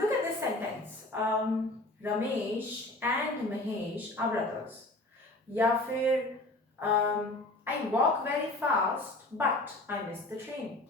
Look at this sentence. Ramesh and Mahesh are brothers. या फिर I walk very fast but I miss the train.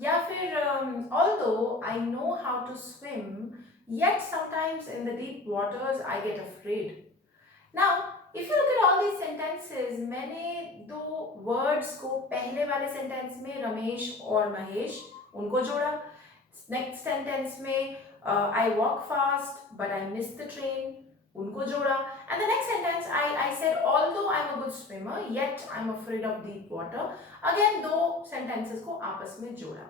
या फिर although I know how to swim, yet sometimes in the deep waters I get afraid. Now, if you look at all these sentences, मैंने दो words को पहले वाले sentence में रमेश और महेश उनको जोड़ा. Next sentence में I walk fast but I miss the train उनको जोड़ा. And the next sentence I said although I'm a good swimmer yet I'm afraid of deep water. Again दो sentences को आपस में जोड़ा.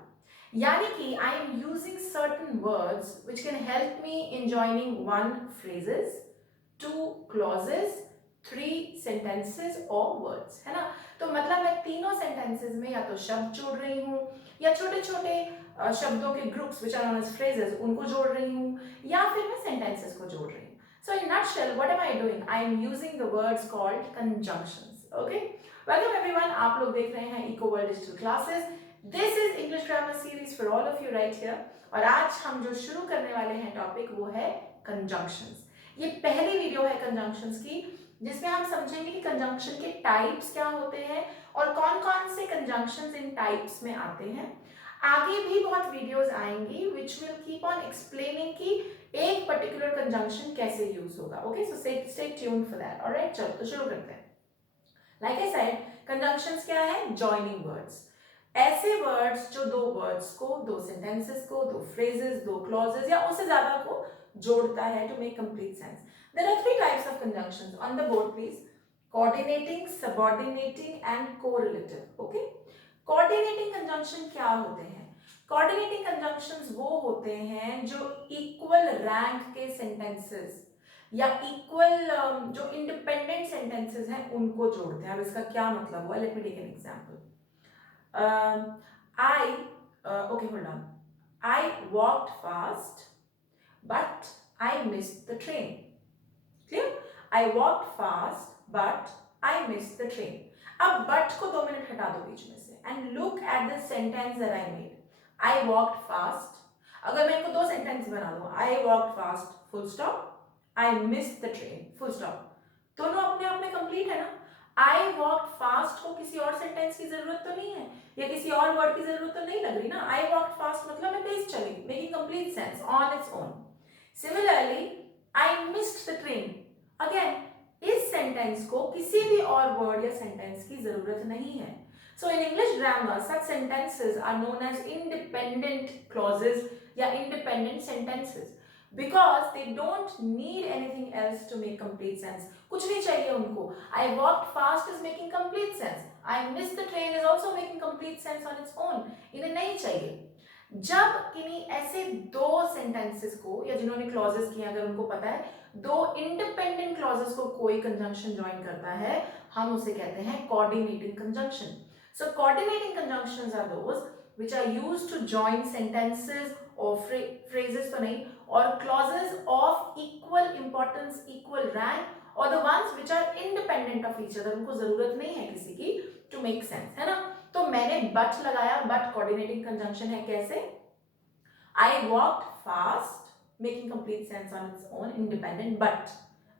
यानी कि I am using certain words which can help me in joining one phrases, two clauses, three sentences or words, है ना. तो मतलब मैं तीनों sentences में या तो शब्द जोड़ रही हूँ या छोटे छोटे शब्दों के groups which are known as phrases उनको जोड़ रही हूँ या फिर मैं sentences को जोड़ रही हूँ. So in nutshell, what am I doing? I am using the words called conjunctions. Okay. Welcome everyone. आप लोग देख रहे हैं Eco World Digital Classes. This is English Grammar Series for all of you right here. और आज हम जो शुरू करने वाले हैं टॉपिक वो है conjunctions. ये पहली वीडियो है conjunctions की जिसमें हम समझेंगे कि conjunction के types क्या होते हैं और कौन कौन से conjunctions इन types में आते हैं. आगे भी बहुत वीडियोस आएंगी which will keep on explaining कि एक पर्टिकुलर कंजंक्शन कैसे यूज होगा. Okay, so stay tuned for that. Alright, चलो तो शुरू करते हैं. लाइक आई सेड, कंजंक्शंस क्या है? Joining words. ऐसे वर्ड्स जो दो वर्ड्स को, दो सेंटेंसेस को, दो फ्रेजेस, दो क्लॉजेस या उससे ज्यादा को जोड़ता है to make complete sense. There are three types of conjunctions on the board please. Coordinating, subordinating and correlative. Okay, coordinating conjunction क्या होते हैं? कोऑर्डिनेटिंग कंजंक्शंस वो होते हैं जो इक्वल रैंक के सेंटेंसेस या इक्वल जो इंडिपेंडेंट सेंटेंसेस हैं उनको जोड़ते हैं. अब इसका क्या मतलब हुआ? Let me take an example. I okay hold on. I walked fast but I missed the train. Clear? I walked fast but I missed the train. अब बट को 2 मिनट हटा दो बीच में से and look at the sentence that I made. I walked fast. अगर मैं इनको दो सेंटेंस बना दूं, I walked fast full stop, I missed the train full stop. दोनों अपने आप में कंप्लीट है ना. I walked fast को किसी और सेंटेंस की जरूरत तो नहीं है या किसी और वर्ड की जरूरत तो नहीं लग रही ना. I walked fast मतलब मैं तेज चली, making complete sense on its own. Similarly, I missed the train. Again, इस सेंटेंस को किसी भी और वर्ड या सेंटेंस की जरूरत नहीं है. So in English grammar, such sentences are known as independent clauses या independent sentences because they don't need anything else to make complete sense. कुछ नहीं चाहिए उनको. I walked fast is making complete sense. I missed the train is also making complete sense on its own. इन्हें नहीं चाहिए. जब किन्हीं ऐसे दो sentences को या जिन्होंने clauses किए अगर उनको पता है दो independent clauses को कोई conjunction join करता है, हम उसे कहते हैं coordinating conjunction. So coordinating conjunctions are those which are used to join sentences or phrases तो नहीं, or clauses of equal importance, equal rank, or the ones which are independent of each other. उनको जरूरत नहीं है किसी की to make sense, है ना. तो मैंने but लगाया, but coordinating conjunction है कैसे? I walked fast, making complete sense on its own, independent, but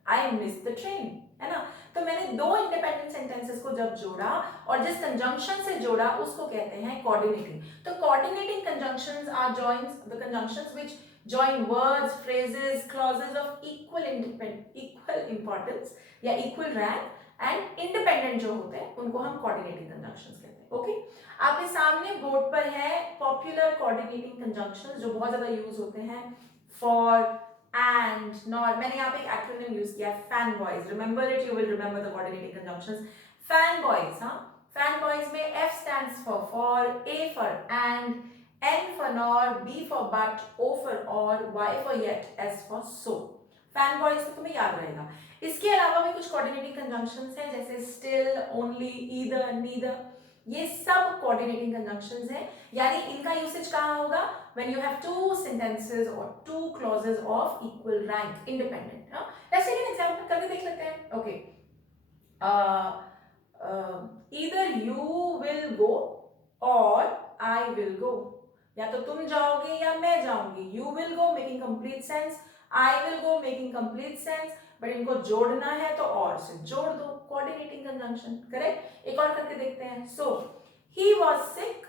I missed the train, है ना. तो मैंने दो इंडिपेंडेंट सेंटेंसेस को जब जोड़ा और जिस कंजंक्शन से जोड़ा उसको कहते हैं कोऑर्डिनेटिंग. तो coordinating conjunctions are joins the conjunctions which join words, phrases, clauses of equal importance या इक्वल रैंक एंड इंडिपेंडेंट जो होते हैं उनको हम कोऑर्डिनेटिंग कंजंक्शंस कहते हैं. ओके, आपके सामने बोर्ड पर है पॉपुलर कोऑर्डिनेटिंग कंजंक्शंस जो बहुत ज्यादा यूज होते हैं. For, and, nor. मैंने यहाँ पे एक एक्रोनिम यूज किया है, fanboys. Remember it, you will remember the coordinating conjunctions. Fanboys, हाँ. Fanboys में F stands for, A for and, N for nor, B for but, O for or, Y for yet, S for so. Fanboys तो तुम्हें याद रहेगा. इसके अलावा भी कुछ coordinating conjunctions हैं जैसे still, only, either, neither. ये सब coordinating conjunctions हैं. यानी इनका यूसेज कहाँ होगा? When you have two sentences or two clauses of equal rank, independent. Let's take an example. करके देख लेते हैं. Okay. Either you will go or I will go. या तो तुम जाओगे या मैं जाऊंगी. You will go making complete sense. I will go making complete sense. But इनको जोड़ना है तो और से जोड़ दो. Coordinating conjunction. करेक्ट. एक और करके देखते हैं. So he was sick,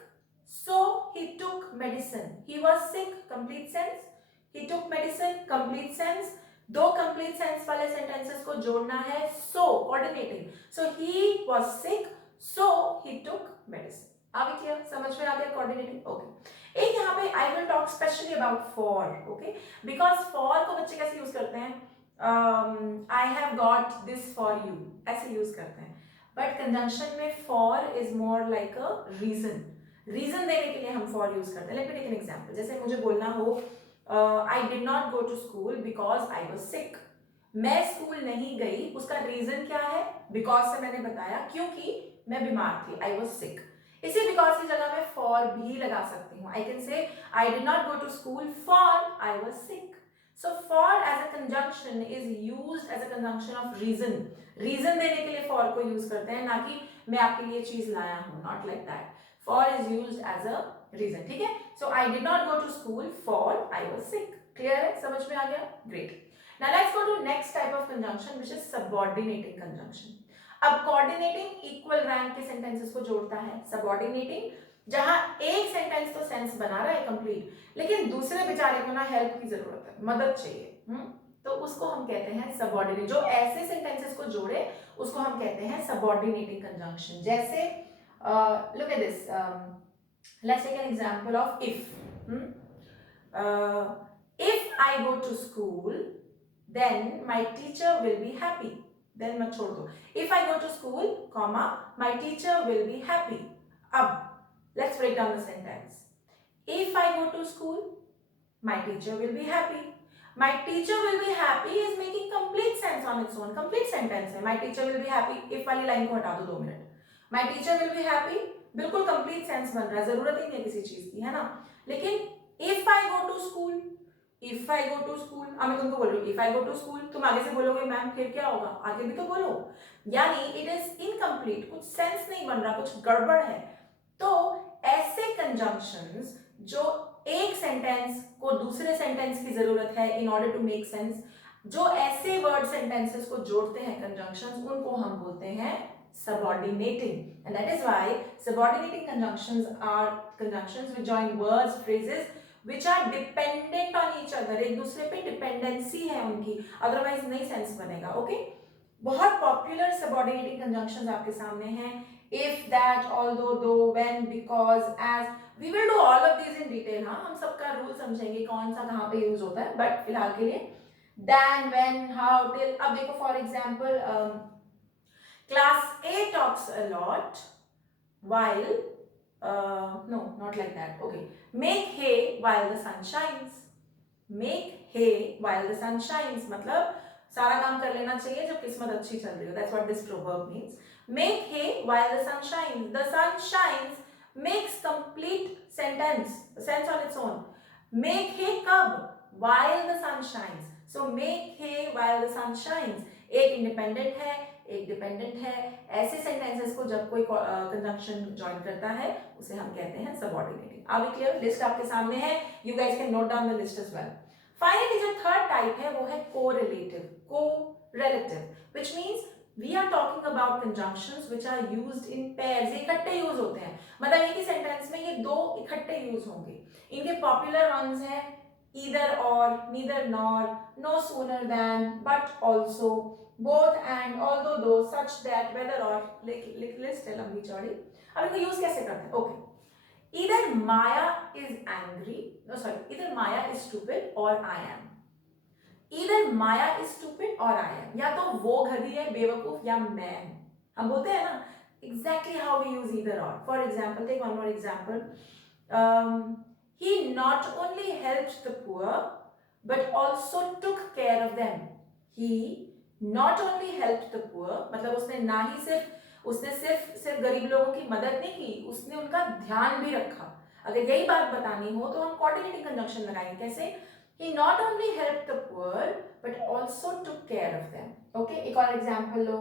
so he took medicine. He was sick. Complete sense. He took medicine. Complete sense. दो कंप्लीट सेंस वाले सेंटेंसेस को जोड़ना है. So coordinating. So he was sick, so he took medicine. Are we clear? समझ में आ गया coordinating? Okay. एक यहाँ पे I will talk specially about for. Okay. Because for को बच्चे कैसे यूज करते हैं? I have got this for you. ऐसे यूज करते हैं. बट कंजंक्शन में for is more like a reason. Reason देने के लिए हम for यूज करते हैं. Let me take an example. जैसे मुझे बोलना हो I did not go to school because I was sick. मैं स्कूल नहीं गई. उसका रीजन क्या है? बिकॉज से मैंने बताया क्योंकि मैं बीमार थी. I was sick. इसी बिकॉज की जगह मैं फॉर भी लगा सकती हूँ. I can say I did not go to school for I was sick. So for as a conjunction is used as a conjunction of reason. Reason देने के लिए फॉर को यूज करते हैं, ना कि मैं आपके लिए चीज लाया हूँ. Not like that. For is used as a reason. ठीक है. So I did not go to school for I was sick. Clear है? समझ में आ गया? Great. Now let's go to next type of conjunction which is subordinating conjunction. अब coordinating equal rank के sentences को जोड़ता है. सबऑर्डिनेटिंग जहां एक सेंटेंस तो सेंस बना रहा है कंप्लीट, लेकिन दूसरे बेचारे को ना हेल्प की जरूरत है, मदद चाहिए. तो उसको हम कहते हैं सबऑर्डिनेट. जो ऐसे सेंटेंसेस को जोड़े उसको हम कहते हैं सबऑर्डिनेटिंग कंजंक्शन. जैसे look at this. Let's take an example of if. If I go to school then my teacher will be happy. Then मत छोड़ दो. If I go to school comma my teacher will be happy. अब let's break down the sentence. If I go to school my teacher will be happy. My teacher will be happy is making complete sense on its own. Complete sentence है. माई teacher will be happy. If वाली line को हटा दो 2 minute. My teacher will be happy बिल्कुल complete sense बन रहा है. जरूरत ही नहीं है किसी चीज की, है ना. लेकिन if I go to school, if I go to school, अब मैं तुमको बोल रही हूँ if I go to school, तुम आगे से बोलोगे मैम फिर क्या होगा? आगे भी तो बोलो. यानी इट इज इनकम्प्लीट. कुछ सेंस नहीं बन रहा, कुछ गड़बड़ है. तो ऐसे कंजंक्शंस जो एक सेंटेंस को दूसरे सेंटेंस की जरूरत है in order to make sense, जो ऐसे वर्ड सेंटेंसेस को जोड़ते हैं कंजंक्शंस, उनको हम बोलते हैं subordinating. And that is why subordinating conjunctions are conjunctions which join words, phrases which are dependent on each other. एक दूसरे पे डिपेंडेंसी है उनकी, अदरवाइज नहीं सेंस बनेगा. ओके. बहुत पॉपुलर सबऑर्डिनेटिंग कंजंक्शंस आपके सामने हैं. if, that, although, though, when, because, as. we will do all of these in detail. हाँ, हम सबका रूल समझेंगे कौन सा कहाँ पे यूज होता है. बट फिलहाल के लिए than, when, how, till. अब देखो for example class A talks a lot while no, not like that. Okay. Make hay while the sun shines. Make hay while the sun shines. मतलब सारा काम कर लेना चाहिए जब किस्मत अच्छी चल रही हो. That's what this proverb means. Make hay while the sun shines. The sun shines makes complete sentence. Sense on its own. Make hay कब? While the sun shines. So make hay while the sun shines. एक independent है, एक dependent है. ऐसे sentences को जब कोई conjunction join करता है उसे हम कहते हैं subordinating. Are we clear? List आपके सामने है. You guys can note down the list as well. Finally जो थर्ड टाइप है वो है correlative, correlative, which means we are talking about conjunctions which are used in pairs. इकट्ठे use होते हैं. मतलब एक ही सेंटेंस में ये दो इकट्ठे यूज होंगे. इनके पॉपुलर वंस हैं either or, neither nor, no sooner than, but also, both and, although though, such that, whether or. List है लंबी चौड़ी. अब इनको यूज कैसे करते हैं? Okay. either Maya is angry, no sorry, either Maya is stupid or I am. either Maya is stupid or I am. या तो वो गधी है बेवकूफ या मैं हूं. हम बोलते हैं ना exactly how we use either or. For example, take one more example. He not only helped the poor but also took care of them. He not only helped the poor, मतलब उसने ना ही सिर्फ गरीब लोगों की मदद नहीं की, उसने उनका ध्यान भी रखा. अगर यही बात बतानी हो तो हम कोऑर्डिनेटिंग कंजंक्शन लगाएंगे. कैसे? He not only helped the poor but also took care of them. Okay, एक और example low.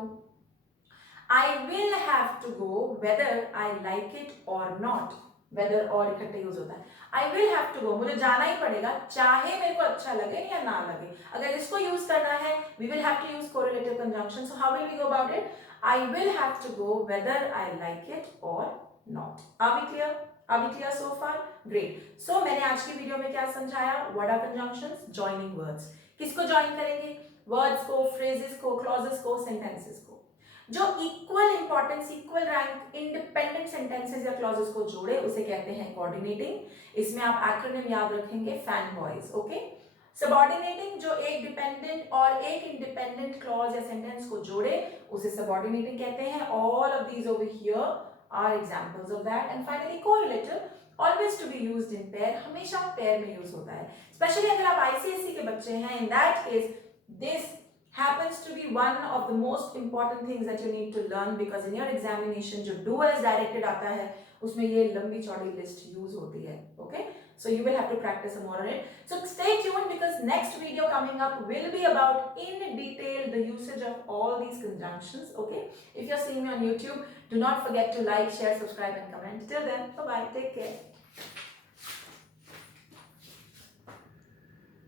I will have to go whether I like it or not. Whether और इकट्ठे यूज होता है। I will have to go, मुझे जाना ही पड़ेगा, चाहे मेरे को अच्छा लगे या ना लगे। अगर इसको यूज करना है, we will have to use correlative conjunction. So how will we go about it? I will have to go whether I like it और not. Are we clear? Are we clear so far? Great. So मैंने आज की video में क्या समझाया? What are conjunctions? Joining words. किसको join करेंगे? Words को, फ्रेजेस को, क्लॉजेस को, सेंटेंसेस को। जो equal importance, equal rank independent sentences या क्लॉजेस को जोड़े उसे कहते हैं कोऑर्डिनेटिंग। इसमें आप एक्रोनिम याद रखेंगे, फैन बॉयज। ओके। सबऑर्डिनेटिंग, जो एक डिपेंडेंट और एक इंडिपेंडेंट क्लॉज या सेंटेंस को जोड़े उसे सबऑर्डिनेटिंग कहते हैं। All of these over here are examples of that. And finally correlative, always to be used in pair, हमेशा पेयर में यूज होता है। स्पेशली अगर आप आईसीएसई के बच्चे हैं, in that case this happens to be one of the most important things that you need to learn, because in your examination जो do as directed आता है उसमें ये लंबी चौड़ी लिस्ट यूज होती है। okay, so you will have to practice some more on it. So stay tuned, because next video coming up will be about in detail the usage of all these conjunctions. Okay, if you're seeing me on YouTube, do not forget to like, share, subscribe and comment. Till then, bye bye, take care.